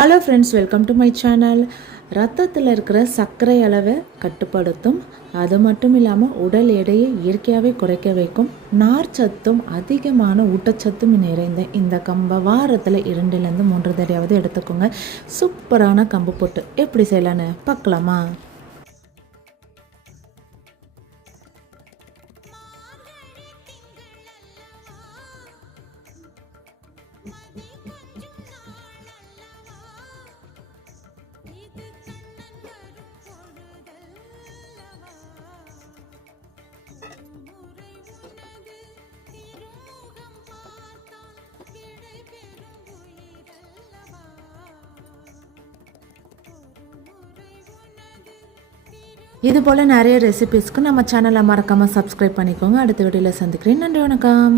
Hello friends, welcome to my channel. ரத்தத்தில் இருக்கிற சர்க்கரை அளவை கட்டுப்படுத்தும், அது மட்டும் இல்லாமல் உடல் எடையை இயற்கையாகவே குறைக்க வைக்கும், நார்ச்சத்தும் அதிகமான ஊட்டச்சத்தும் நிறைந்த இந்த கம்பை வாரத்தில் 2-3 தடவையாவது எடுத்துக்கோங்க. சூப்பரான கம்பு போட்டு எப்படி செய்யலான்னு பார்க்கலாமா? இது போல் நிறைய ரெசிபீஸ்க்கு நம்ம சேனலை மறக்காமல் சப்ஸ்கிரைப் பண்ணிக்கோங்க. அடுத்த வீடியோவில் சந்திக்கிறேன். நன்றி, வணக்கம்.